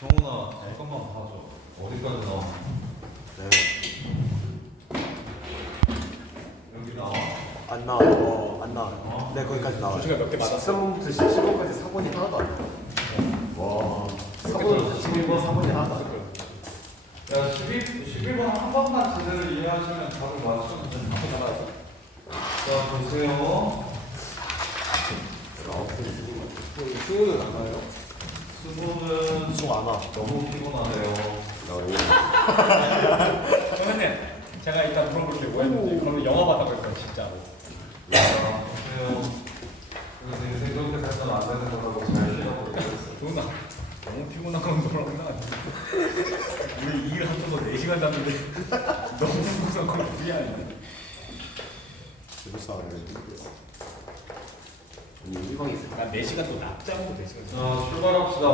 정훈아, 잠깐만 봐줘. 어디까지 나와? 네. 여기 나와? 안 나와. 안 나와. 네, 거기까지 나와. 조시가 몇 개 맞았어? 13번부터 17번까지 4번이 하나도 안 나와. 와. 4번부터 11번 4번이 하나도 안 나와. 야, 11번 한 번만 제대로 이해하시면 답을 맞추면 됩니다. 자, 보세요. 수요는 안 나와요? 수고는 수고 안 와. 너무 피곤하네요. 선생님, 제가 일단 물어볼게요. 뭐 했는지. 그러면 영화 봤다고 했어요, 진짜로. 자, 보세요. 그래서 인생 그렇게 살면 안 되는 거라고 잘 쉬라고 그랬어. 누나, 너무 피곤한 건 뭐라고 생각하지? 우리 일 한번 4시간 잤는데 너무 피곤한 건 그게 아니야. 재밌어. 일방이 있어. 난 4시간 또 낮잠도 4시간. 자, 출발합시다.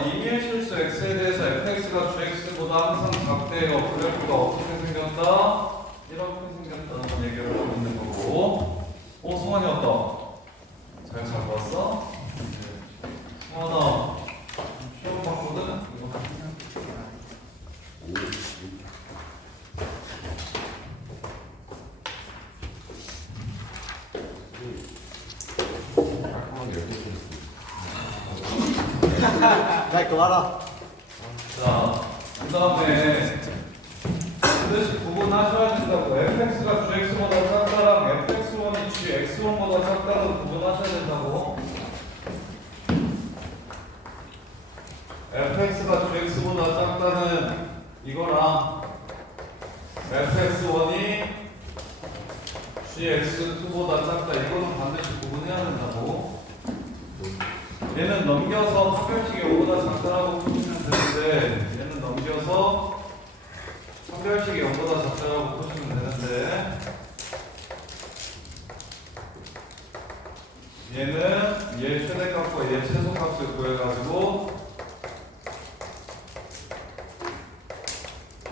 이미의 실수 x에 대해서 fx가 gx보다 항상 작대요. 그래프가 어떻게 생겼다? 이렇게 생겼다는 얘기를 하고 있는 거고. 승환이 왔다. 잘 봤어? 승환아, 시험 봤거든? 나 그만하라. 자, 그 다음에 반드시 구분하셔야 된다고. fx가 gx보다 작다랑 fx1이 gx1보다 작다고 구분하셔야 된다고. fx가 gx보다 작다는 이거랑 fx1이 gx2보다 작다 이거는 반드시 구분해야 된다고. 얘는 넘겨서 차별식이 5보다 작다라고 푸시면 되는데 얘는 넘겨서 차별식이 0보다 작다라고 푸시면 되는데 얘는 얘 최대값과 얘 최소값을 구해가지고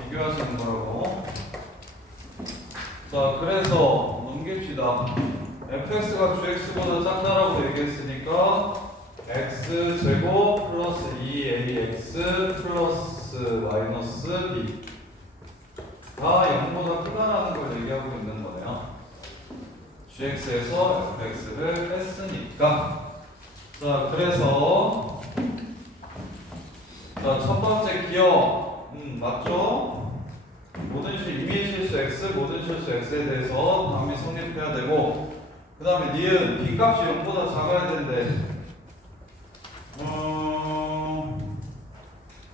비교하시는 거라고. 자, 그래서 넘깁시다. fx가 gx보다 작다라고 얘기했으니까 x제곱 플러스 2ax 플러스 마이너스 b가 0보다 크다라는 걸 얘기하고 있는 거네요. gx에서 fx를 뺐으니까. 자, 그래서 자, 첫 번째 기억 맞죠? 모든 이미의 실수 x, 모든 실수 x에 대해서 답이 성립해야 되고, 그 다음에 니은 b값이 0보다 작아야 된대.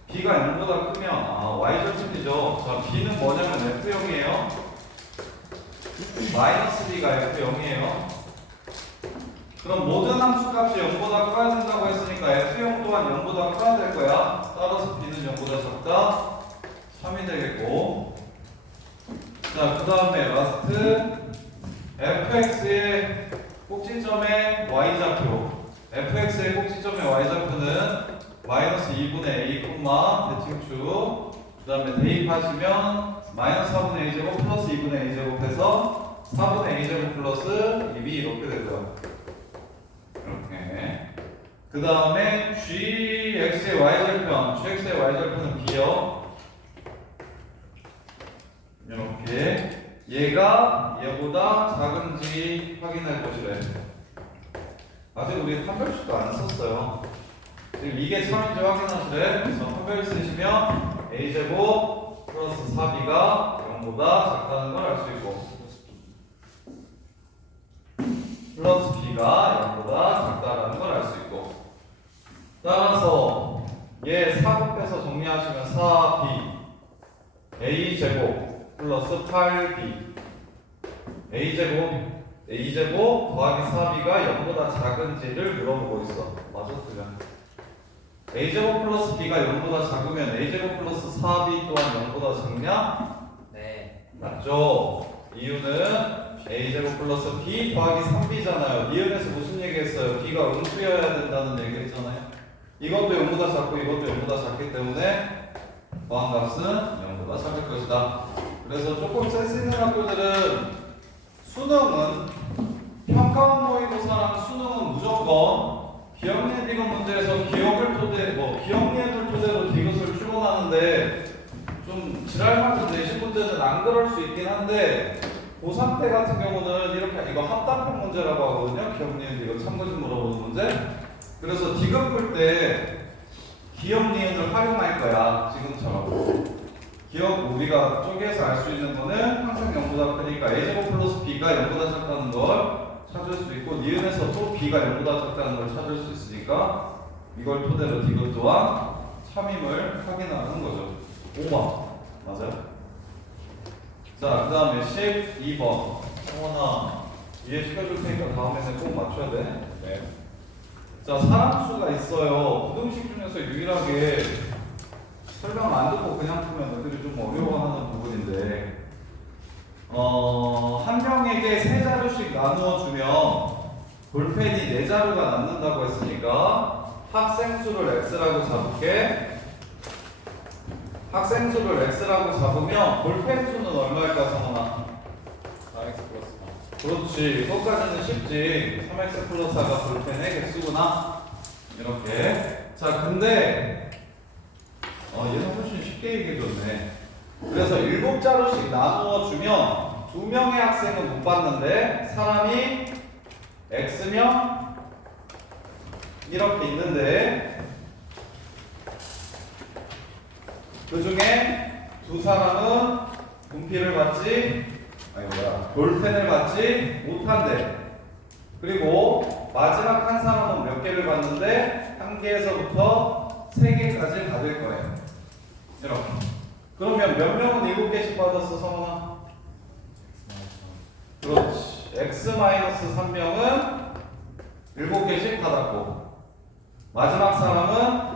b가 0보다 크면 y절편이죠. 자, b는 뭐냐면 f0이에요. 마이너스 b가 f0이에요. 그럼 모든 함수값이 0보다 커야 된다고 했으니까 f0 또한 0보다 커야 될 거야. 따라서 b는 0보다 작다. 3이 되겠고. 자, 그 다음에 라스트 fx의 꼭지점의 y좌표. fx의 꼭지점의 y좌표는 마이너스 2분의 a, 대칭축. 그 다음에 대입하시면 마이너스 4분의 a제곱 플러스 2분의 a제곱해서 4분의 a제곱 플러스 2b 이렇게 되고요. 이렇게. 그 다음에 gx의 y절편, gx의 y절편은 b요. 이렇게. 얘가 얘보다 작은지 확인할 것이래. 아직 우리 판별식도 안 썼어요. 지금 이게 참인지 확인하시래. 그래서 판별 쓰시면 a제곱 플러스 4b가 0보다 작다는 걸 알 수 있고, 플러스 b가 0보다 작다는 걸 알 수 있고, 따라서 얘 4곱해서 정리하시면 4b a제곱 플러스 8b a제곱 더하기 4b가 0보다 작은지를 물어보고 있어. 맞아? 그냥 a제곱 플러스 b가 0보다 작으면 a제곱 플러스 4b 또한 0보다 작냐? 네. 맞죠? 이유는 a제곱 플러스 b 더하기 3b잖아요. 니은에서 무슨 얘기 했어요? b가 음수여야 된다는 얘기 했잖아요. 이것도 0보다 작고 이것도 0보다 작기 때문에 더한값은 0보다 작을 것이다. 그래서 조금 센스 있는 학교들은 수능은 평가원 모의고사랑 수능은 무조건 기억예비군 문제에서 기억을 토대 기억예를 토대로 기가 나왔는데 좀 지랄맞은 내신 문제는 안 그럴 수 있긴 한데 고3 때 같은 경우는 이렇게 이거 합답형 문제라고 하거든요. 기억니은 이거 참고좀 물어보는 문제. 그래서 디귿 풀 때 기억니은을 활용할 거야. 지금처럼. 기억 우리가 쪼개서 알 수 있는 거는 항상 0보다 크니까 a제곱 플러스 b가 0보다 작다는 걸 찾을 수 있고 니은에서 또 b가 0보다 작다는 걸 찾을 수 있으니까 이걸 토대로 디귿 또한 참임을 확인하는 거죠. 5번 맞아요? 자, 그 다음에 12번 성원아 이해시켜줄 테니까 다음에는 꼭 맞춰야 돼. 네. 자, 사람수가 있어요. 부등식 중에서 유일하게 설명 안 듣고 그냥 풀면 너희들이 좀 어려워하는 부분인데 한 명에게 3자루씩 나누어 주면 볼펜이 4자루가 남는다고 했으니까 학생수를 x라고 잡을게. 학생수를 x라고 잡으면 볼펜 수는 얼마일까 성원아? 4x 플러스 그렇지. 그것까지는 쉽지. 3x 플러스 4가 볼펜의 개수구나. 이렇게. 자, 근데 얘는 훨씬 쉽게 얘기해줬네. 그래서 7자루씩 나누어 주면 2명의 학생은 못 받는데 사람이 x명 이렇게 있는데 그 중에 2사람은 분필을 받지 볼펜을 받지 못한대. 그리고 마지막 한 사람은 몇 개를 받는데 1개에서부터 3개까지 받을 거예요. 이렇게. 그러면 몇 명은 7개씩 받았어, 성훈아? 그렇지. x-3명은 7개씩 받았고 마지막 사람은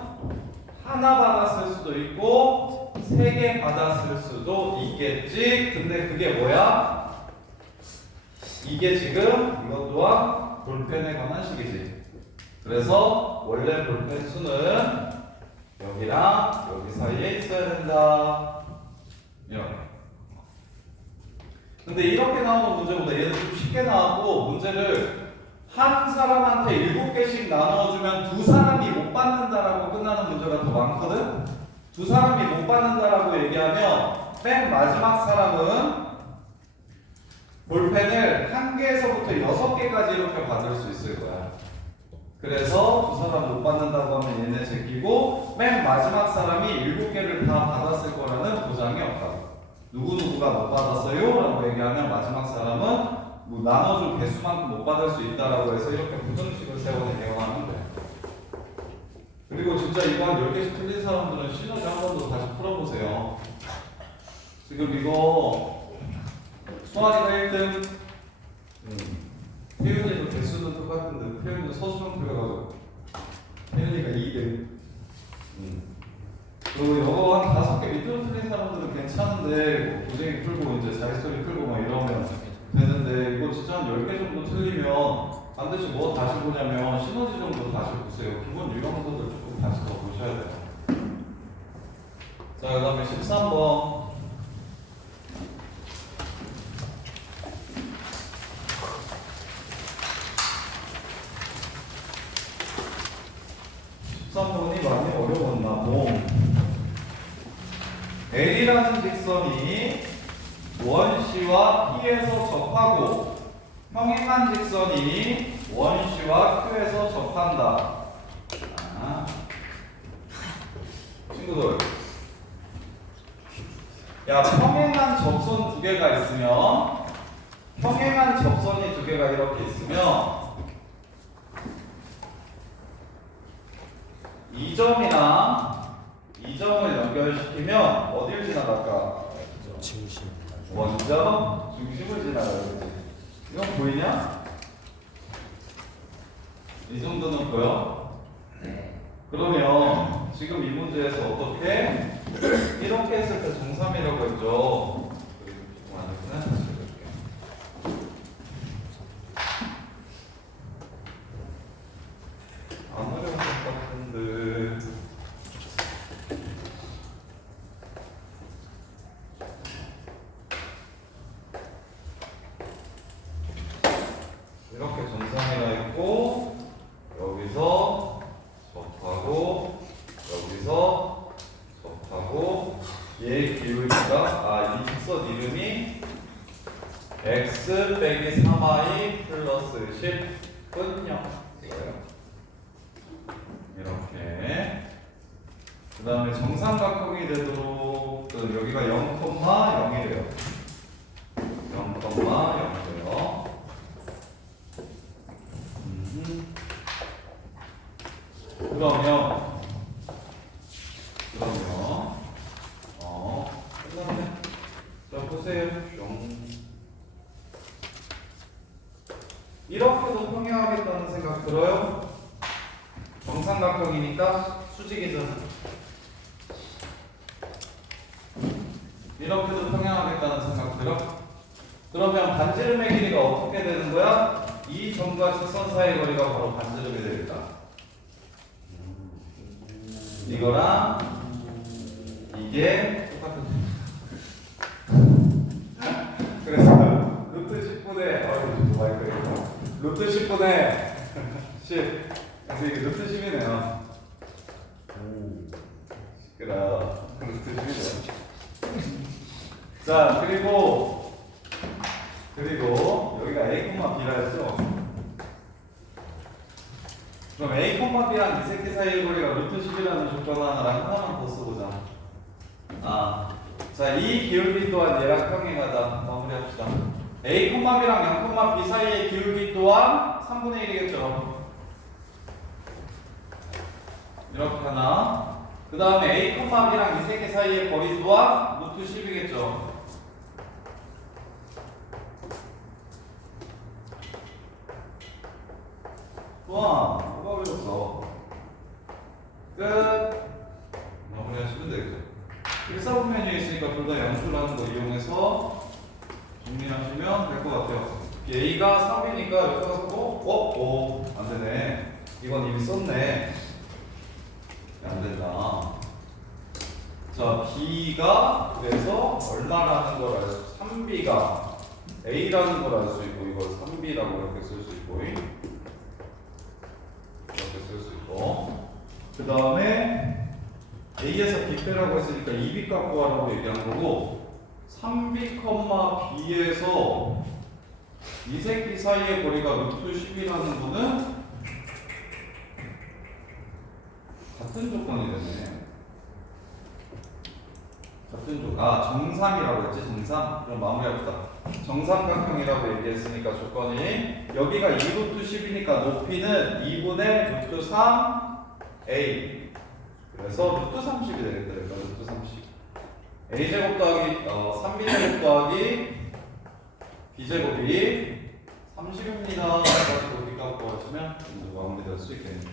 하나 받았을 수도 있고 3개 받았을 수도 있겠지. 근데 그게 뭐야? 이게 지금 이것 또한 볼펜에 관한 식이지. 그래서 원래 볼펜 수는 여기랑 여기 사이에 있어야 된다. 이렇게. 근데 이렇게 나오는 문제보다 얘는 좀 쉽게 나왔고 문제를 한 사람한테 7개씩 나눠주면 2사람이 못 받는다라고 끝나는 문제가 더 많거든? 2사람이 못 받는다라고 얘기하면 맨 마지막 사람은 볼펜을 1개에서부터 6개까지 이렇게 받을 수 있을 거야. 그래서 2사람 못 받는다고 하면 얘네 제끼고 맨 마지막 사람이 7개를 다 받았을 거라는 보장이 없다. 누구누구가 못 받았어요? 라고 얘기하면 마지막 사람은 뭐 나눠줄 개수만큼 못 받을 수 있다라고 해서 이렇게 부등식을 세워서 대응하면 돼. 그리고 진짜 이거 한 10개씩 틀린 사람들은 시너지 한 번 더 다시 풀어보세요. 지금 이거 수아리가 1등 태윤이도 개수는 똑같은데 태윤이도 서술형 풀려가지고 태윤이가 2등 그리고 이거 한 5개 밑으로 틀린 사람들은 괜찮은데 고쟁이 풀고 이제 자기소리 풀고 막 이러면 되는데 이거 진짜 한 10개 정도 틀리면 반드시 뭐 다시 보냐면 시너지 정도 다시 보세요. 기본 유형서들 조금 다시 더 보셔야 돼요. 자, 그 다음에 13번 이 많이 어려웠나 봄. L이라는 직선이 원C와 P에서 접하고 평행한 직선이 원C와 Q에서 접한다. 친구들, 야, 평행한 접선 2개가 있으면 평행한 접선이 2개가 이렇게 있으면 이 점이랑 이 점을 연결시키면 어딜 지나갈까? 중심. 원점 중심을 지나가야지. 이건 보이냐? 이 정도는 보여? 그러면 지금 이 문제에서 어떻게 이렇게 했을 때 정삼이라고 했죠. 그리고 조금 안 했구나. 다시 해볼게. 안 어려운 것 같은데. 이렇게 정상이라 있고 여기서 접하고 여기서 접하고 써 이름이 x 빼기 3y 플러스 10은요. 이거예요. 이렇게. 그 다음에 정삼각형이 되도록 여기가 0,0이래요. 0,0이래요. 그러면 끝났네. 자 보세요. 뿅. 이렇게도 평행하겠다는 생각 들어요? 정삼각형이니까 수직이잖아. 이렇게도 평행하겠다는 생각 들어? 그러면 반지름의 길이가 어떻게 되는 거야? 이 점과 직선 사이의 거리가 바로 반지름이 되겠다. 이거랑 이게 똑같은. 그래서 루트 10분의 루트 10분의 10. 그래서 이게 루트 10이네요. 시끄러. 루트 10이네요. 자 그리고 여기가 A, B라 했죠? 그럼 A, B랑 이 새끼 사이의 거리가 루트 10이라는 조건 하나랑 더 써보자. 자, 이 기울기 또한 얘랑 평행하다. 마무리합시다. A, B랑 0, B 사이의 기울기 또한 3분의 1이겠죠. 이렇게 하나. 그 다음에 A, B랑 이 새끼 사이의 거리 또한 루트 10이겠죠. 와, 뭐가 어려웠어. 끝. 마무리하시면 되겠죠. 일사분면이 있으니까 둘 다 양수라는 거 이용해서 정리하시면 될 것 같아요. A가 3이니까 여기 가서 안 되네. 이건 이미 썼네. 안 된다. 자, B가 그래서 얼마라는 걸 알 수, 3B가 A라는 걸 알 수 있고, 이걸 3B라고 이렇게 쓸 수 있고, 그 다음에 A에서 B 빼라고 했으니까 2B 값 구하라고 얘기한 거고 3B, B에서 이 새끼 사이의 거리가 루트 10이라는 거는 같은 조건이 되네. 같은 조건. 정삼이라고 했지? 정삼? 그럼 마무리합시다. 정삼각형이라고 얘기했으니까 조건이 여기가 2루트 10이니까 높이는 2분의 루트 3 A. 그래서 루트 30이 되겠다. 그러니까 루트 30. A제곱 더하기 3B제곱 더하기 B제곱이 30입니다. 가지고 B 값 구하시면 마무리될 수 있겠네요.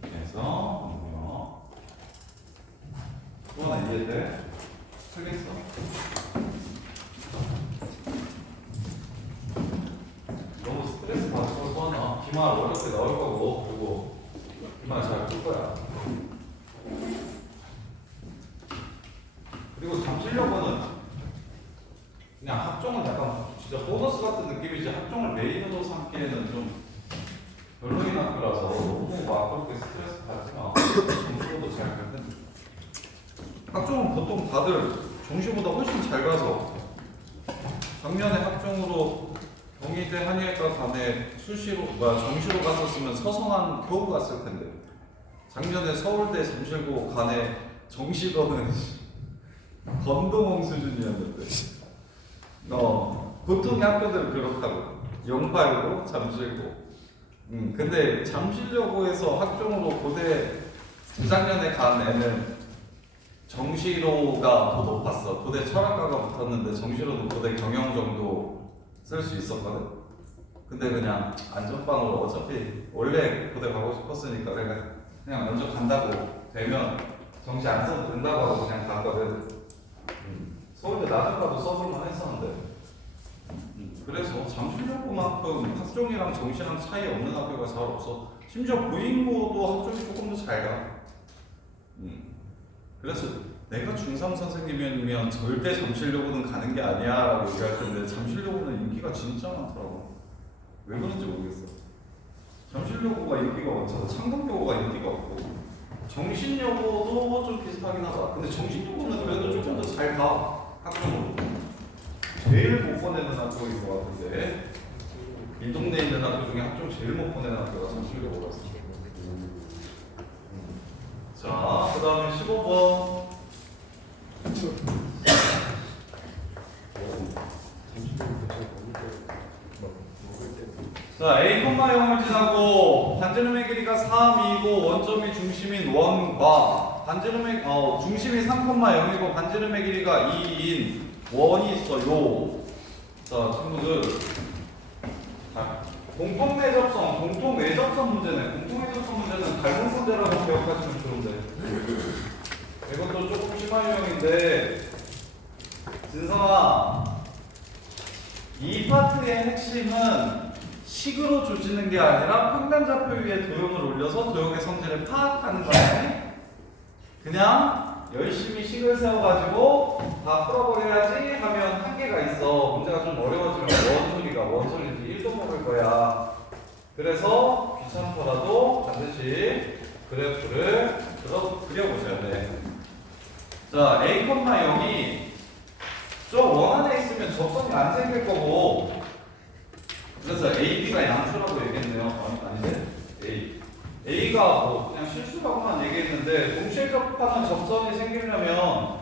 그래서 또 하나 이해돼? 쓰겠어? 너무 스트레스 받고 또 하나 기말 어렵게 나올 거고 그리고 기말 잘 풀 거야. 그리고 잠실력은 그냥 학종은 약간 진짜 보너스 같은 느낌이지 학종을 메인으로 삼기에는 좀 별로인 학교라서 너무 막 그렇게 스트레스 받지 마. 점수도 잘 갈 텐데. 학종은 보통 다들 정시보다 훨씬 잘 가서 작년에 학종으로 경희대 한의학과 간에 정시로 갔었으면 서성한 겨우 갔을 텐데 작년에 서울대 잠실고 간에 정시로는 건동홍 수준이었는데 보통의 학교들은 그렇다고 영팔고 잠실고 근데 잠실여고에서 학종으로 고대 재작년에 간 애는 정시로가 더 높았어. 고대 철학과가 붙었는데 정시로도 고대 경영 정도 쓸 수 있었거든. 근데 그냥 안전빵으로 어차피 원래 고대 가고 싶었으니까 내가 그냥 먼저 간다고 되면 정시 안 써도 된다고 하고 그냥 갔거든. 서울대 낮은 가도 써볼만 했었는데 그래서 잠실여고만큼 학종이랑 정시랑 차이 없는 학교가 잘 없어. 심지어 부인고도 학종이 조금 더 잘 가. 그래서 내가 중3 선생님이면 절대 잠실여고는 가는 게 아니야 라고 얘기할 텐데 잠실여고는 인기가 진짜 많더라고. 왜 그런지 모르겠어. 잠실여고가 인기가 많잖아. 창동여고가 인기가 없고 정신여고도 좀 비슷하긴 하다. 근데 정신여고는 그래도 조금 더 잘 가. 학종으로. 못 보내는 학교인 것 같은데 이 동네에 있는 학교 중에 학종 제일 못 보내는 학교가 성실여고가 있어요. 자, 그 다음에 15번. 자, A, 0을 지나고 반지름의 길이가 3이고 원점이 중심인 원과 반지름의 중심이 3,0이고 반지름의 길이가 2인 원이 있어요. 자, 친구들. 공통 내접선, 공통 외접선 문제네. 공통 외접선 문제는 닮은 문제라고 기억하시면 좋은데. 이것도 조금 심한 유형인데, 진성아, 이 파트의 핵심은 식으로 조지는 게 아니라 평단좌표 위에 도형을 올려서 도형의 성질을 파악하는 거야. 그냥 열심히 식을 세워가지고 다 풀어버려야지 하면 한계가 있어. 문제가 좀 어려워지면 원소리인지 1도 모를 거야. 그래서 귀찮더라도 반드시 그래프를 그려보셔야 돼. 자, A, 0이 저 원 안에 있으면 접선이 안 생길 거고, 그래서 A, B가 양수라고 얘기했네요. 아닌데? A가 뭐 그냥 실수라고만 얘기했는데 동시에 접하는 접선이 생기려면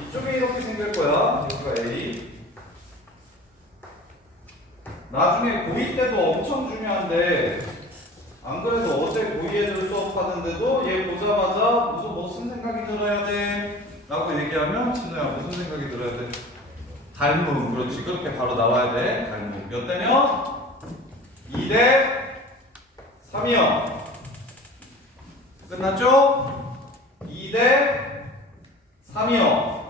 이쪽에 이렇게 생길 거야. 여기가 A. 나중에 고2 때도 엄청 중요한데 안 그래도 어제 고2 애들 수업하는데도 얘 보자마자 무슨 생각이 들어야 돼? 라고 얘기하면 진우야 무슨 생각이 들어야 돼? 닮음. 그렇지. 그렇게 바로 나와야 돼. 닮음. 몇 대냐? 2대 3이요. 끝났죠? 2대 3이요.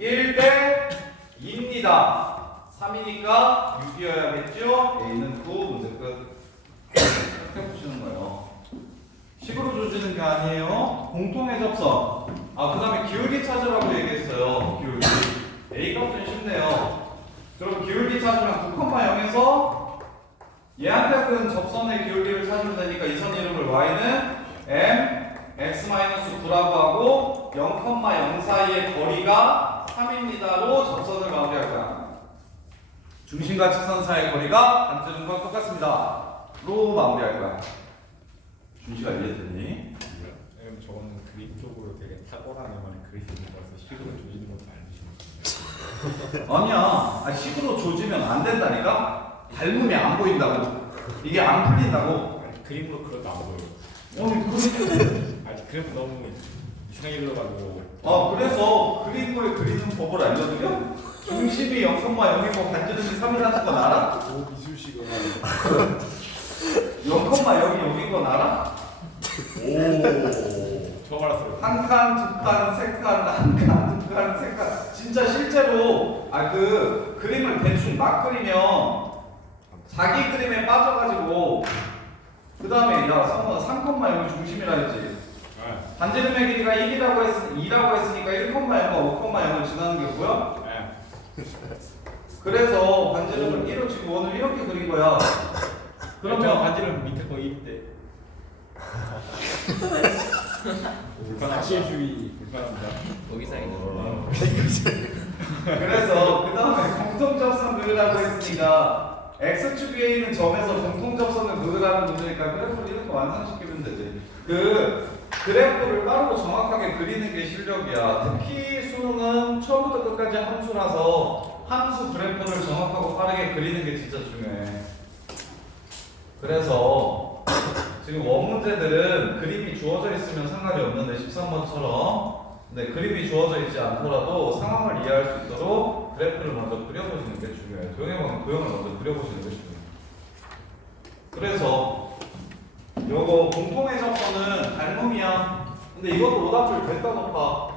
1대 2입니다. 3이니까 6이어야겠죠? A는 9. 문제 끝. 이렇게 푸시는 거예요. 식으로 조지는 게 아니에요. 공통의 접선. 그 다음에 기울기 찾으라고 얘기했어요. 기울기. A가 좀 쉽네요. 그럼 기울기 찾으면 9,0에서 얘한테 근 접선의 기울기를 찾으면 되니까 이 선 이름을 y는 m x-9라고 하고 0,0 사이의 거리가 3입니다로 접선을 마무리할 거야. 중심과 직선 사이의 거리가 반지름과 똑같습니다. 로 마무리할 거야. 준씨가 이해됐니? 저거는 그림 쪽으로 되게 탁월하네만 그림이 있어서 식으로 조지는 것도 알려주시면 아니야. 식으로 조지면 안 된다니까? 닮음이 안 보인다고. 이게 안 풀린다고. 그림으로 그려도 안 보여요. 그러니까. 그래서 너무 이상하게 그려가지고. 그래서 그림을 그리는 법을 알려드려? 중심이 0,0이고 반지름이 3이라는 건 알아? 오 미술식은 0,0이 여긴 건 알아? 오. 처음 알았어요. 한 칸, 두 칸, 세 칸, 한 칸, 두 칸, 세 칸. 진짜 실제로 그 그림을 대충 막 그리면 자기 그림에 빠져가지고 그 다음에 야 성우가 3,0이 중심이라 했지. 반지름의 길이가 2라고 했으니까 1,0과 5,0을 지나는 게 뭐야? 그래서 반지름을 1로 치고 원을 이렇게 그린 거야. 그러면 반지름 밑에 거 2인데. 사실주의 불편합니다. 그래서 그 다음에 공통접선 그으라고 했으니까 X축 위에 있는 점에서 공통접선을 그으라는 문제니까 그래프를 이렇게 완성시키면 되지. 그래프를 빠르고 정확하게 그리는 게 실력이야. 특히 수능은 처음부터 끝까지 함수라서 함수 그래프를 정확하고 빠르게 그리는 게 진짜 중요해. 그래서 지금 원 문제들은 그림이 주어져 있으면 상관이 없는데 13번처럼 근데 그림이 주어져 있지 않더라도 상황을 이해할 수 있도록 그래프를 먼저 그려보시는 게 중요해요. 도형을 먼저 그려보시는 게 중요해요. 그래서 요거 공통의 접선은 닮음이야. 근데 이것도 오답률 됐다 높아.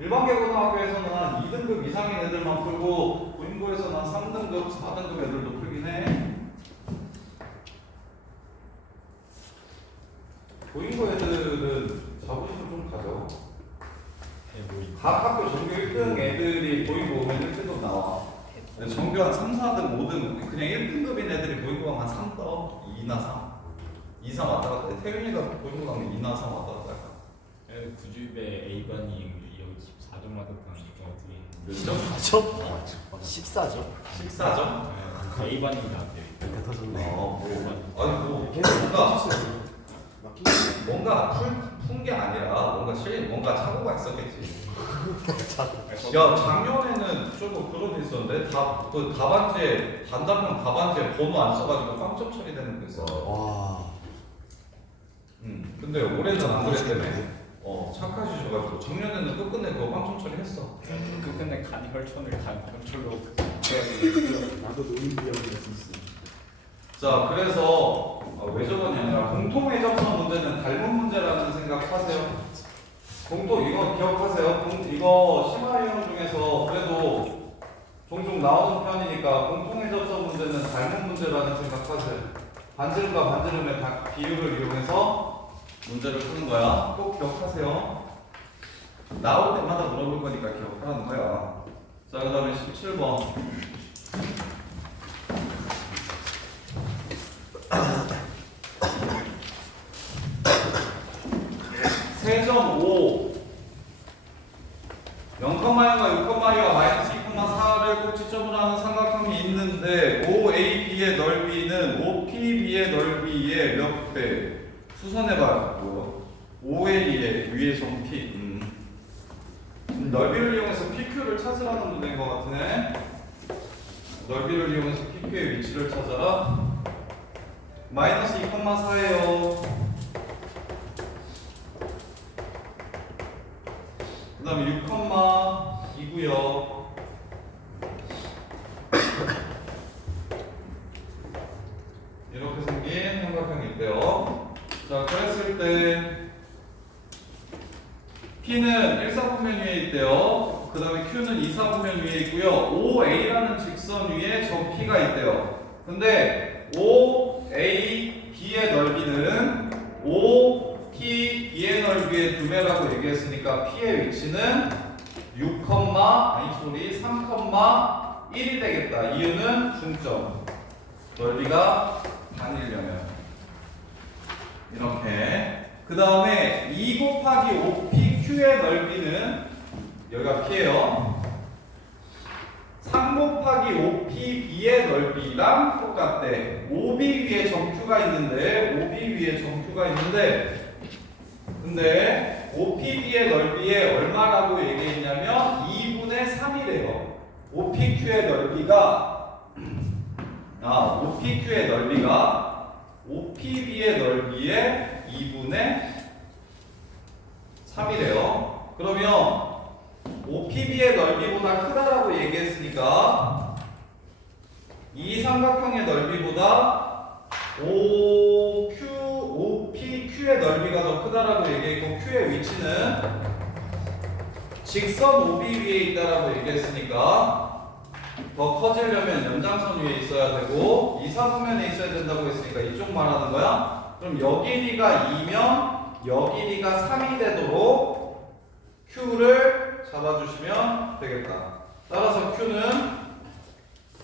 일반계고등학교에서는 한 2등급 이상인 애들만 풀고 고인고에서는 한 3등급, 4등급 애들도 풀긴 해. 고인고 애들은 자부심을 좀 가져. 각 학교 전교 1등 애들이 고인고 오면 1등급 나와. 전교 한 3, 4등, 5등 그냥 1등급인 애들이 고인고 한 3등, 2나 3. 2, 3 왔다 갔다 해. 태윤이가 고인고 가면 2나 3 왔다 갔다 할까? 구주입에 A반이 여기 14점 맞았다는 거 어떻게 몇 점? 4점? 14죠. 14점? A반이 나왔대요. 이렇게 터졌네. 아니 뭐 뭔가 푼 게 아니라 뭔가 착오가 있었겠지. 야 작년에는 조금 그런 게 있었는데 그 답안지에 단답형 답안지에 번호 안 써가지고 빵점 처리되는 거 있어. 와. 근데 올해는 안 그랬다며. 착하시셔가지고 작년에는 끝끝내 그거 빵점 처리했어. 끝내 간 혈천을 간 혈철로 나도 노인비하고 있어. 자 그래서 왜 저번이 아니라 공통의 접선 문제는 닮은 문제라는 생각하세요. 이거 기억하세요. 이거 심화 유형 중에서 그래도 종종 나오는 편이니까 공통의 접선 문제는 닮은 문제라는 생각하세요. 반지름과 반지름의 비율을 이용해서 문제를 푸는 거야. 꼭 기억하세요. 나올 때마다 물어볼 거니까 기억하라는 거야. 자, 그 다음에 17번. 세점 5 0,2와 6,2와 마이너스 2,4를 꼭지점으로 하는 삼각형이 있는데 OAB의 넓이는 OPB의 넓이의 몇 배? 수선해봐요. 뭐요? OA의 위의 점 P. 넓이를 이용해서 PQ를 찾으라는 문제인 것 같으네. 넓이를 이용해서 PQ의 위치를 찾아라. 마이너스 2,4예요. 그 다음에 6,2고요. 이렇게 생긴 삼각형이 있대요. 자, 그랬을 때 P는 1사분면 위에 있대요. 그 다음에 Q는 2사분면 위에 있고요. OA라는 직선 위에 점 P가 있대요. 근데 OAB의 넓이는 OPB의 넓이의 2배라고 얘기했으니까 P의 위치는 3,1이 되겠다. 이유는 중점. 넓이가 반이려면. 이렇게. 그 다음에 2 곱하기 5PQ의 넓이는 여기가 P예요. 3 곱하기 5PB의 넓이랑 똑같대. OB 위에 점Q가 있는데 근데 OPB의 넓이에 얼마라고 얘기했냐면 2분의 3이래요. OPQ의 넓이가 OPB의 넓이의 2분의 3이래요. 그러면 OPB의 넓이보다 크다라고 얘기했으니까 이 삼각형의 넓이보다 OPQ의 넓이가 더 크다라고 얘기했고 Q의 위치는 직선 OB 위에 있다라고 얘기했으니까 더 커지려면 연장선 위에 있어야 되고 이사분면에 있어야 된다고 했으니까 이쪽 말하는 거야? 그럼 여 길이가 2면 여 길이가 3이 되도록 Q를 잡아주시면 되겠다. 따라서 Q는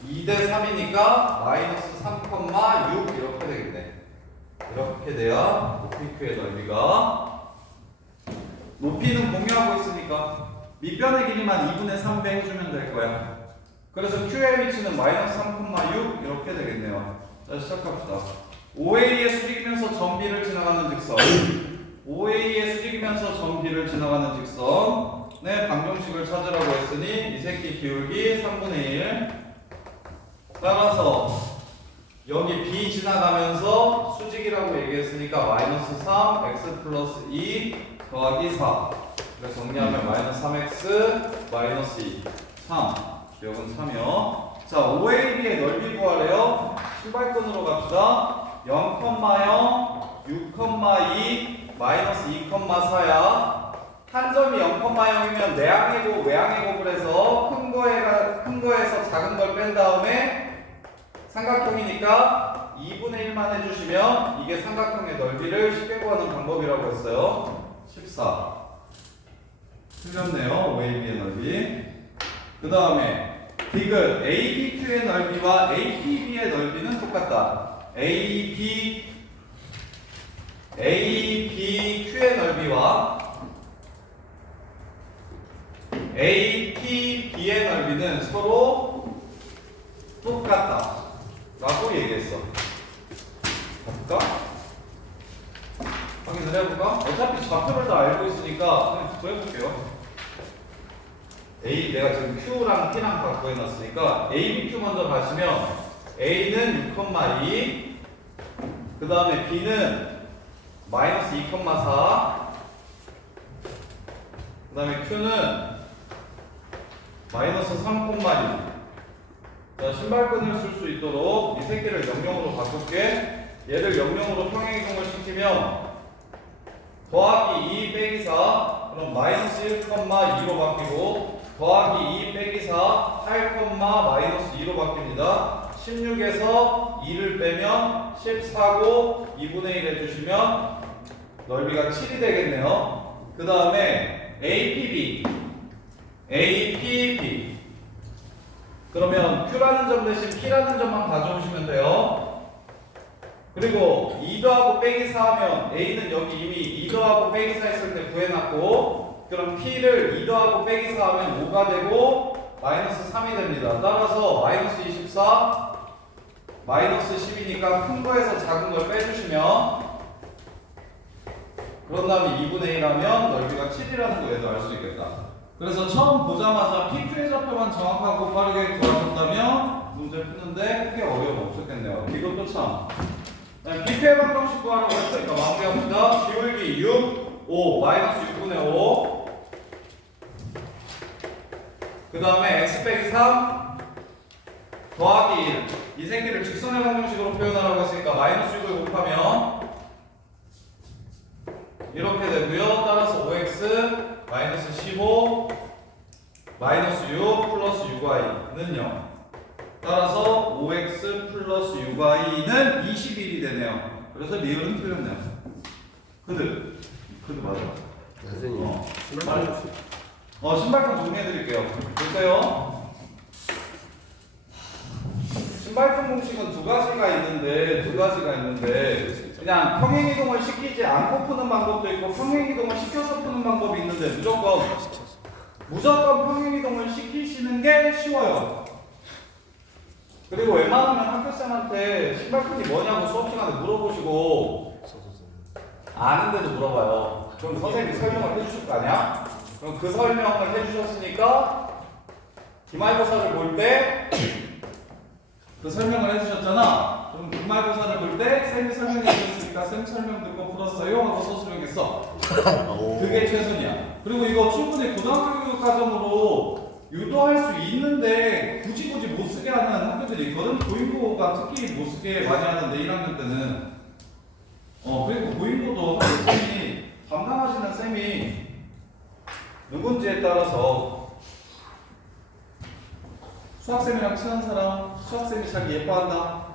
2대 3이니까 마이너스 3,6 이렇게 되겠네. 이렇게 돼야 OPQ의 넓이가 높이는 공유하고 있으니까 밑변의 길이만 2분의 3배 해주면 될 거야. 그래서 Q의 위치는 마이너스 3,6 이렇게 되겠네요. 자, 시작합시다. OA에 수직이면서 점 B를 지나가는 직선 OA에 수직이면서 점 B를 지나가는 직선의 방정식을 찾으라고 했으니 이 새끼 기울기 3분의 1 따라서 여기 B 지나가면서 수직이라고 얘기했으니까 마이너스 3 x 플러스 2 더하기 4 그래서 정리하면 마이너스 3x 마이너스 2 3 기억은 3이요. 자, OAB의 넓이 구하래요. 신발끈으로 갑시다. 0,0 6,2 마이너스 2,4야. 한 점이 0,0이면 내항의 곱, 외항의 곱을 해서 큰 거에서 작은 걸 뺀 다음에 삼각형이니까 2분의 1만 해주시면 이게 삼각형의 넓이를 쉽게 구하는 방법이라고 했어요. 14. 틀렸네요. OAB의 넓이. 그 다음에 디귿 ABQ의 넓이와 APB의 넓이는 똑같다. ABQ의 넓이와 APB의 넓이는 서로 똑같다 라고 얘기했어. 볼까? 확인을 해볼까? 어차피 좌표를 다 알고 있으니까 그냥 구해볼게요. A 내가 지금 Q랑 T랑 다 구해놨으니까 A, B, Q 먼저 가시면 A는 6,2 그 다음에 B는 마이너스 2,4 그 다음에 Q는 마이너스 3,6 자, 신발끈을 쓸 수 있도록 이 새끼를 0,0으로 바꿀게. 얘를 0,0으로 평행이동을 시키면 더하기 2 빼기 4 그럼 마이너스 1,2로 바뀌고 더하기 2 빼기 4 8, 마이너스 2로 바뀝니다. 16에서 2를 빼면 14고 2분의 1 해주시면 넓이가 7이 되겠네요. 그 다음에 APB APB 그러면 Q라는 점 대신 P라는 점만 가져오시면 돼요. 그리고 2 더하고 빼기 4 하면 A는 여기 이미 2 더하고 빼기 4 했을 때 구해놨고 그럼 P를 2 더하고 빼기 4 하면 5가 되고 마이너스 3이 됩니다. 따라서 마이너스 24 마이너스 10이니까 큰 거에서 작은 걸 빼주시면 그런 다음에 2분의 1 하면 넓이가 7이라는 거 얘도 알 수 있겠다. 그래서 처음 보자마자 PQ의 좌표만 정확하고 빠르게 구하셨다면 문제 푸는데 크게 어려움 없었겠네요. 이것도 참 PQ의 방정식 구하라고 했으니까 마무리합시다. 기울기 6, 5, 마이너스 6분의 5 그 다음에 x 빼기 3 더하기 1 이 새끼를 직선의 방정식으로 표현하라고 했으니까 마이너스 6을 곱하면 이렇게 되고요. 따라서 5x 마이너스 15 마이너스 6 플러스 6y는 0 따라서 5x 플러스 6y는 21이 되네요. 그래서 리을은 틀렸네요. 그들 맞아. 선생님 신발끈 정리해드릴게요. 보세요. 신발끈 공식은 두 가지가 있는데 그냥 평행이동을 시키지 않고 푸는 방법도 있고 평행이동을 시켜서 푸는 방법이 있는데 무조건 평행이동을 시키시는 게 쉬워요. 그리고 웬만하면 학교생한테 신발끈이 뭐냐고 수업 시간에 물어보시고 아는데도 물어봐요. 그럼 선생님이 설명을 해주실 거 아니야? 그럼 그 설명을 해주셨으니까 기말고사를 볼 때 그 설명을 해주셨잖아. 그럼 기말고사를 볼 때 쌤이 설명해 주셨으니까 쌤 설명 듣고 풀었어요 하고 서술형했어. 그게 최선이야. 그리고 이거 충분히 고등학교 교육 과정으로 유도할 수 있는데 굳이 못 쓰게 하는 학교들이 있거든. 고인고가 특히 못 쓰게 많이 하는데 1학년 때는 그리고 고인고도 쌤이 담당하시는 쌤이 누군지에 따라서 수학쌤이랑 친한 사람, 수학쌤이 자기 예뻐한다.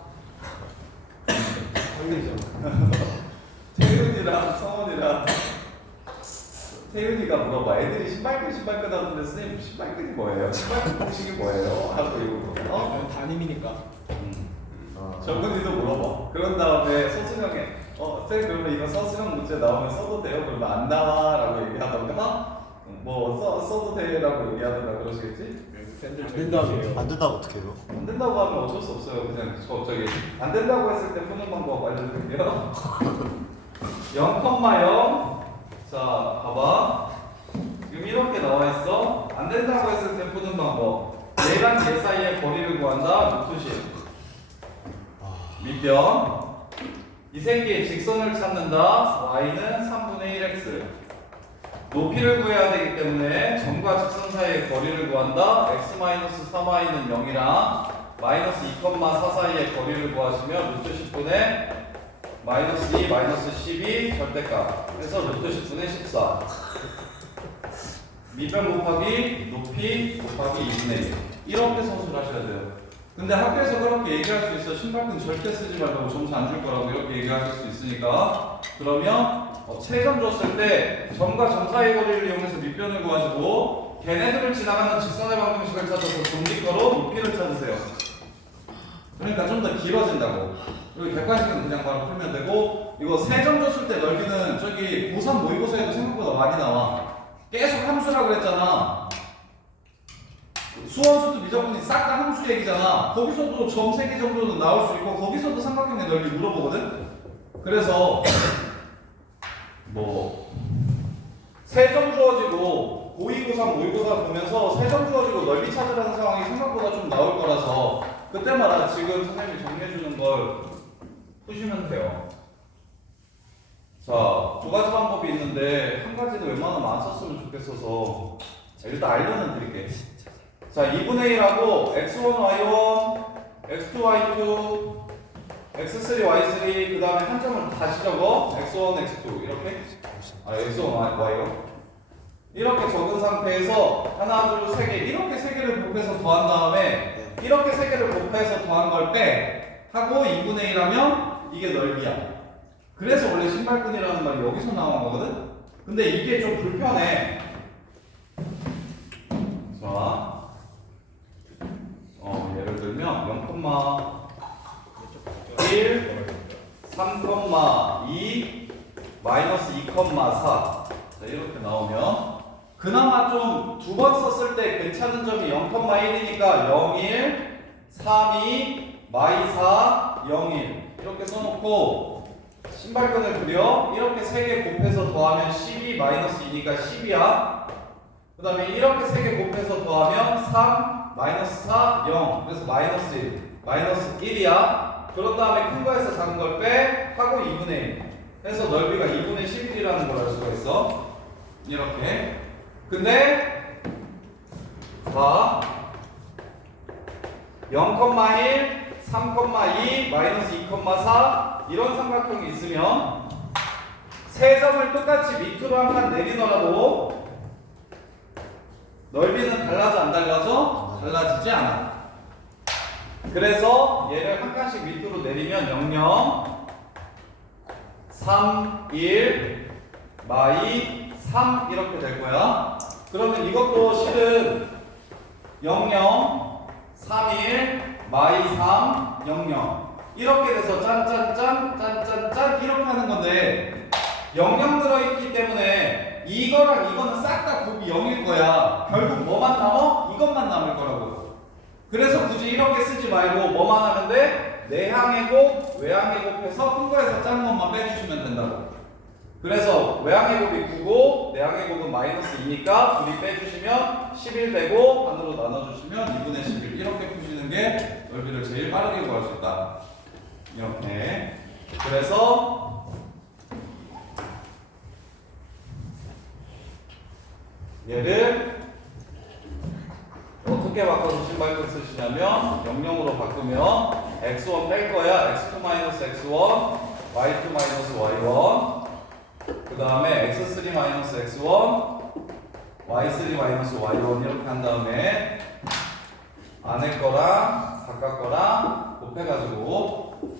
태윤이랑 성원이랑 태윤이가 물어봐. 애들이 신발끈 하는데 선생님 신발끈이 뭐예요? 신발끈 공식이 뭐예요? 하고 이러고 담임이니까. 정근이도 물어봐. 그런 다음에 서술형에 쌤 그러면 이거 서술형 문제 나오면 써도 돼요? 그러면 안 나와 라고 얘기하던가 써도 돼 라고 얘기하던가 그러시겠지? 안 된다고 어떻게 해요? 안 된다고 하면 어쩔 수 없어요. 그냥 저기 안 된다고 했을 때 푸는 방법 알려드릴게요. 0,0 자 봐봐. 지금 이렇게 나와 있어. 안 된다고 했을 때 푸는 방법. 얘랑 얘 사이의 거리를 구한다. 루트 10 밑변 이 새끼의 직선을 찾는다. y는 3분의 1x 높이를 구해야 되기 때문에 점과 직선 사이의 거리를 구한다. x-3y는 0이랑 마이너스 2,4 사이의 거리를 구하시면 루트 10분의 마이너스 2, 마이너스 12 절대값 그래서 루트 10분의 14 밑변 곱하기 높이 곱하기 2분의 1 이렇게 서술하셔야 돼요. 근데 학교에서 그렇게 얘기할 수 있어. 신발끈 절대 쓰지 말라고 점수 안 줄 거라고 이렇게 얘기하실 수 있으니까 그러면 최점 줬을 때 점과 점 사이의 거리를 이용해서 밑변을 구하시고 걔네들을 지나가는 직선의 방정식을 찾아서 점직거로 높이를 찾으세요. 그러니까 좀 더 길어진다고. 그리고 객관식은 그냥 바로 풀면 되고 이거 3점 줬을 때 넓이는 저기 고3 모의고사에도 생각보다 많이 나와. 계속 함수라 그랬잖아. 수원수도 미적분이 싹 다 함수 얘기잖아. 거기서도 점 3개 정도는 나올 수 있고 거기서도 삼각형의 넓이 물어보거든. 그래서 뭐 세점 주어지고 고2고3 모의고사 보면서 세점 주어지고 넓이 찾으라는 상황이 생각보다 좀 나올 거라서 그때마다 지금 선생님이 정리해 주는 걸 푸시면 돼요. 자, 두 가지 방법이 있는데 한 가지는 웬만하면 안 썼으면 좋겠어서 일단 알려는 드릴게. 자, 2분의 1하고 x1, y1, x2, y2, x3, y3 그 다음에 한 점을 다시 적어 x1, x2 이렇게 x1, y요 이렇게 적은 상태에서 하나, 둘, 세 개 이렇게 세 개를 곱해서 더한 다음에 이렇게 세 개를 곱해서 더한 걸 빼 하고 2분의 1 하면 이게 넓이야. 그래서 원래 신발끈이라는 말이 여기서 나온 거거든? 근데 이게 좀 불편해. 자, 예를 들면 0,1, 3,2, 마이너스 2,4 자, 이렇게 나오면 그나마 좀 두 번 썼을 때 괜찮은 점이 0,1이니까 0,1, 3,2, 마이 4, 0,1 이렇게 써놓고 신발끈을 그려 이렇게 3개 곱해서 더하면 12 마이너스 2니까 10이야. 그 다음에 이렇게 3개 곱해서 더하면 3 마이너스 4 0 그래서 마이너스 1 마이너스 1이야. 그런 다음에 큰 거에서 작은 걸 빼 하고 2분의 1 해서 넓이가 2분의 11이라는 걸 알 수가 있어. 이렇게. 근데 봐 0,1 3,2 마이너스 2,4 이런 삼각형이 있으면 세 점을 똑같이 밑으로 한 칸 내리더라도 넓이는 달라져 안 달라져? 달라지지 않아. 그래서 얘를 한 칸씩 밑으로 내리면 00 3 1 마이 3 이렇게 될 거야. 그러면 이것도 실은 00 3 1 마이 3 00 이렇게 돼서 짠짠짠 짠짠짠 이렇게 하는 건데 00 들어있기 때문에 이거랑 이거는 싹 다 곱이 0일 거야. 결국 뭐만 남아? 이것만 남을 거라고. 그래서 굳이 이렇게 쓰지 말고 뭐만 하면 돼? 내항의 곱, 외항의 곱해서 큰 거에서 작은 것만 빼주시면 된다고. 그래서 외항의 곱이 9고 내항의 곱은 마이너스 2니까 둘이 빼주시면 11 되고 반으로 나눠주시면 2분의 11 이렇게 푸시는 게 넓이를 제일 빠르게 구할 수 있다. 이렇게. 그래서 얘를 어떻게 바꿔서 신발끈 쓰시냐면 00으로 바꾸면 x1 뺄 거야. x2 마이너스 x1 y2 마이너스 y1 그 다음에 x3 마이너스 x1 y3 마이너스 y1 이렇게 한 다음에 안에 거랑 바깥 거랑 곱해가지고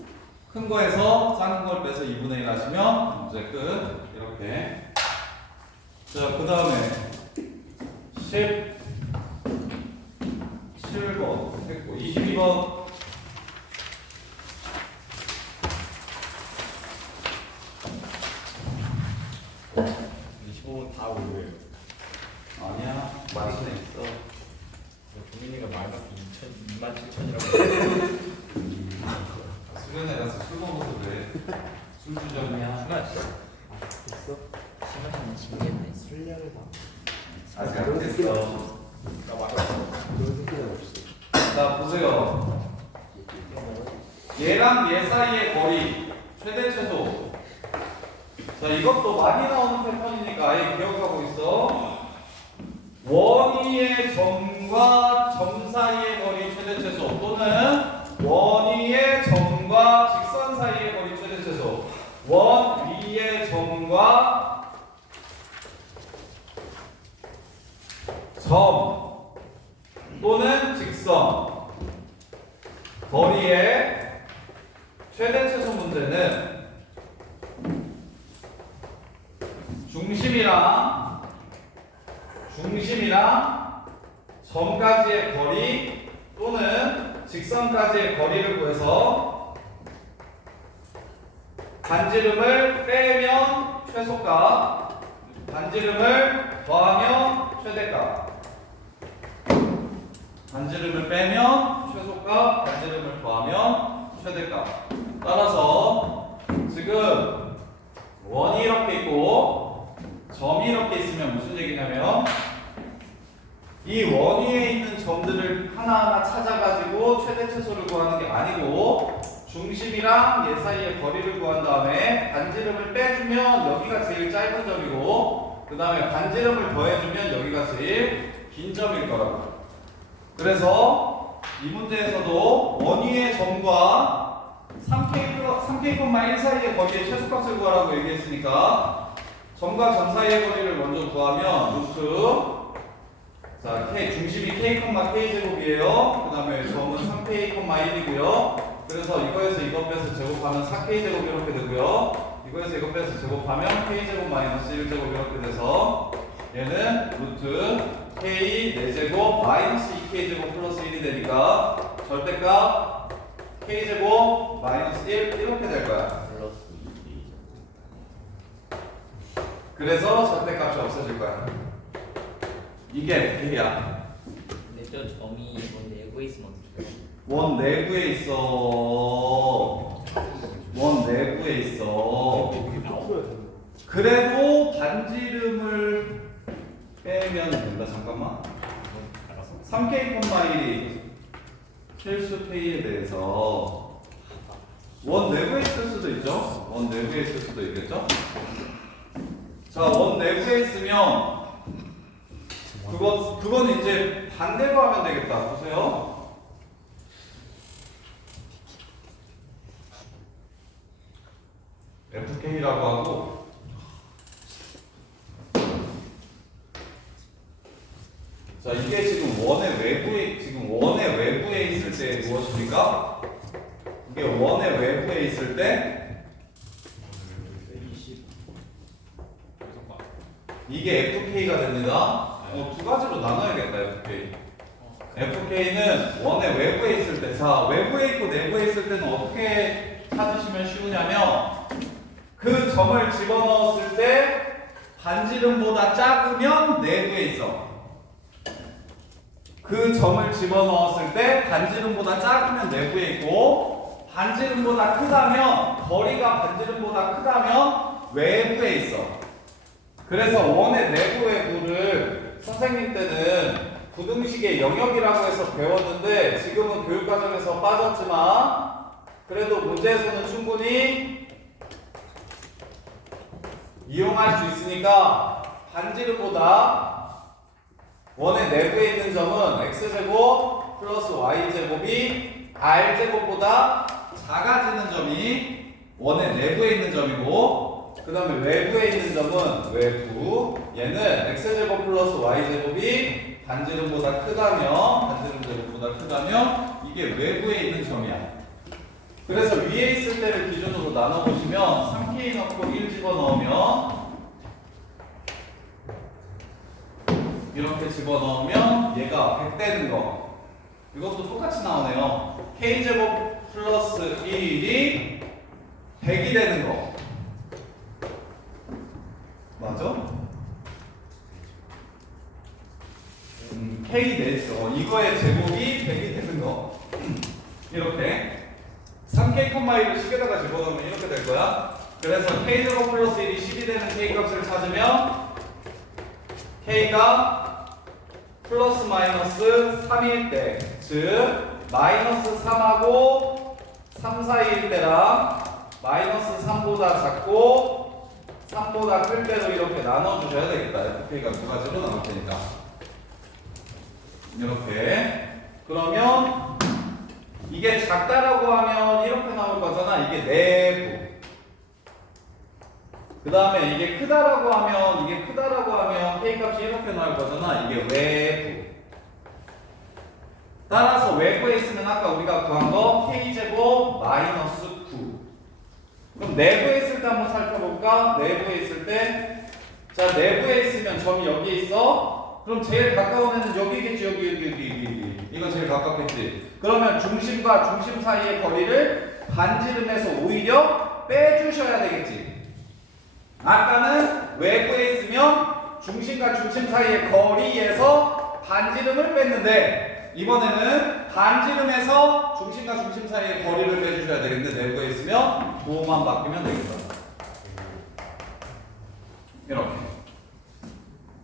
큰 거에서 작은 걸 빼서 2분의 1 하시면 문제 끝. 이렇게. 자, 그 다음에 17번 했고 22번 25분 다 오류예요. 아니야 마이너스 있어. 종민이가 마이너스 27,000이라고. 수련회 가서 술 먹어서 그래. 술 주점이야. 됐어? 시간이 지겠네. 술량을 봐. 아직 안 됐어. 나 맞았어. 그런 새끼는 없어. 자 보세요. 얘랑 얘 사이의 거리 최대 최소. 자 이것도 많이 나오는 패턴이니까 아예 기억하고 있어. 원위의 점과 점 사이의 거리 최대 최소 또는 원위의 점과 직선 사이의 거리 최대 최소. 원 위의 점과 점 또는 직선 거리의 최대 최소 문제는 중심이랑 점까지의 거리 또는 직선까지의 거리를 구해서 반지름을 빼면 최소값, 반지름을 더하면 최대값. 반지름을 빼면 최소값, 반지름을 더하면 최대값. 따라서 지금 원이 이렇게 있고 점이 이렇게 있으면 무슨 얘기냐면 이 원 위에 있는 점들을 하나하나 찾아가지고 최대 최소를 구하는 게 아니고 중심이랑 얘 사이의 거리를 구한 다음에 반지름을 빼주면 여기가 제일 짧은 점이고 그 다음에 반지름을 더해주면 여기가 제일 긴 점일 거라고. 그래서 이 문제에서도 원 위의 점과 3k, 1 사이의 거리의 최소값을 구하라고 얘기했으니까 점과 점 사이의 거리를 먼저 구하면 루트 자, 중심이 k, k제곱이에요. 그 다음에 점은 3k, 1이고요. 그래서 이거에서 이거 빼서 제곱하면 4k제곱 이렇게 되고요. 이거에서 이거 빼서 제곱하면 k제곱 마이너스 1제곱 이렇게 돼서 얘는 루트 k 4제곱 마이너스 2k제곱 플러스 1이 되니까 절대값 k제곱 마이너스 1 이렇게 될 거야. 플러스 그래서 절대값이 없어질 거야. 이게 k야. 근데 저 점이 뭐 내부에 있으면 어떡해? 원 내부에 있어. 원 내부에 있어. 그래도 반지름을 빼면 된다. 잠깐만. 3k, 1이 필수 k에 대해서 원 내부에 있을 수도 있죠. 원 내부에 있을 수도 있겠죠. 자, 원 내부에 있으면 그건 이제 반대로 하면 되겠다. 보세요. FK라고 하고 자, 이게 지금 원의 외부에 있을 때 무엇입니까? 이게 원의 외부에 있을 때 이게 FK가 됩니다. 두 가지로 나눠야겠다. FK는 원의 외부에 있을 때, 자, 외부에 있고 내부에 있을 때는 어떻게 찾으시면 쉬우냐면 그 점을 집어넣었을 때 반지름보다 작으면 내부에 있어. 그 점을 집어넣었을 때 반지름보다 작으면 내부에 있고 반지름보다 크다면 거리가 반지름보다 크다면 외부에 있어. 그래서 원의 내부 외부를 선생님 때는 부등식의 영역이라고 해서 배웠는데 지금은 교육과정에서 빠졌지만 그래도 문제에서는 충분히 이용할 수 있으니까 반지름보다 원의 내부에 있는 점은 x제곱 플러스 y제곱이 r제곱보다 작아지는 점이 원의 내부에 있는 점이고 그 다음에 외부에 있는 점은 외부 얘는 x제곱 플러스 y제곱이 반지름보다 크다면 이게 외부에 있는 점이야. 그래서 위에 있을 때를 기준으로 나눠보시면 3k 넣고 1 집어넣으면 이렇게 집어넣으면 얘가 100 되는 거. 이것도 똑같이 나오네요. k제곱 플러스 1이 100이 되는 거. 맞아? k 내죠. 이거의 제곱이 100이 되는 거. 이렇게 3k, 1을 식에다가 집어넣으면 이렇게 될 거야. 그래서 k제곱 플러스 1이 10이 되는 k값을 찾으면 k가 플러스 마이너스 3일 때, 즉 마이너스 3하고 3 사이일 때랑 마이너스 3보다 작고 3보다 클 때로 이렇게 나눠주셔야 되겠다. FK가 두 가지로 나올 테니까. 이렇게. 그러면 이게 작다라고 하면 이렇게 나올 거잖아. 이게 내부. 그 다음에 이게 크다라고 하면 K값이 이렇게 나올 거잖아. 이게 외부. 따라서 외부에 있으면 아까 우리가 구한 거 K제곱 마이너스 9. 그럼 내부에 있을 때 한번 살펴볼까? 내부에 있을 때. 자, 내부에 있으면 점이 여기 있어. 그럼 제일 가까운 애는 여기겠지. 여기. 이건 제일 가깝겠지. 그러면 중심과 중심 사이의 거리를 반지름에서 오히려 빼주셔야 되겠지. 아까는 외부에 있으면 중심과 중심 사이의 거리에서 반지름을 뺐는데 이번에는 반지름에서 중심과 중심 사이의 거리를 빼주셔야 되겠는데 내부에 있으면 도만 바뀌면 되겠다. 이렇게.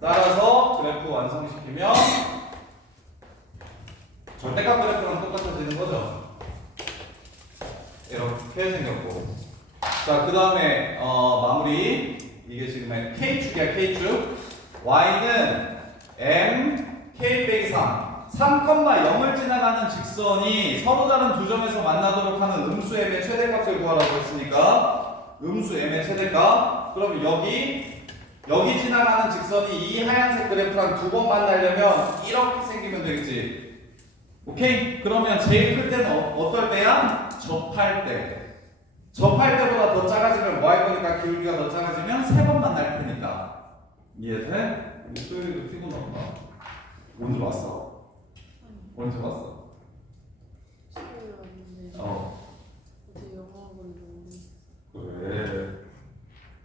따라서 그래프 완성시키면 절대값 그래프랑 똑같아지는 거죠. 이렇게 생겼고. 자, 그 다음에 마무리. 이게 지금 K축이야, K축. Y는 M, K 빼기 3. 3,0을 지나가는 직선이 서로 다른 두 점에서 만나도록 하는 음수 M의 최대값을 구하라고 했으니까 음수 M의 최대값. 그럼 여기 지나가는 직선이 이 하얀색 그래프랑 두 번 만나려면 이렇게 생기면 되겠지. 오케이? 그러면 제일 클 때는 어떨 때야? 접할 때. 접할 때보다 더 작아지면 뭐 할 거니까 기울기가 더 작아지면 세 번 만날 테니까. 이해돼? 목소리도 피곤하구나. 언제 왔어? 언제 왔어? 시골에 왔는데 어. 어제 영어학원 너무 그래.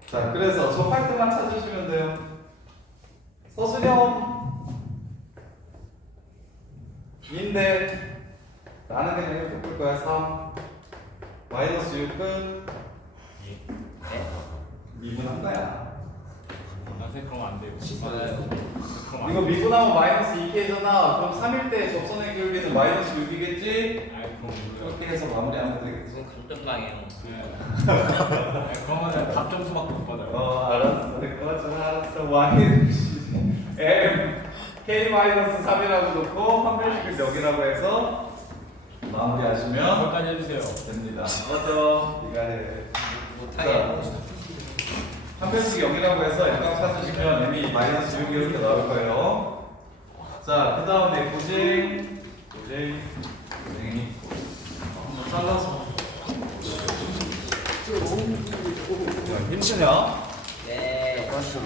자, 그래서 접할 때만 찾으시면 돼요. 서술형 인데 나는 그냥 이렇게 풀 거야. 3 마이너스 6은 네? 미분한 거야. 선생님 그러면 안 돼요. 맞아요. 그럼 안 이거 돼요. 미분하면 마이너스 2K잖아. 그럼 3일 때 접선의 기울기는 마이너스 6이겠지? 아이 그럼 몰라요. 이렇게 해서 마무리하면 되겠지. 무슨 감정방이에요. 네. 아이, 그러면 답 점수밖에 못 받아요. 알았어. 그거잖아. 알았어. Y는 M K 마이너스 3이라고 놓고 판별식을 여기라고 해서 마무리하시면 거기까지 해주세요. 됩니다. 맞죠? 네가 해. 못하게. 판별식 여기라고 해서 약간 찾으시면 M이 마이너스 6 이렇게 나올 거예요. 자, 그 다음에 고쟁이 한번 잘라서 힘쓰냐? 네. 하시죠.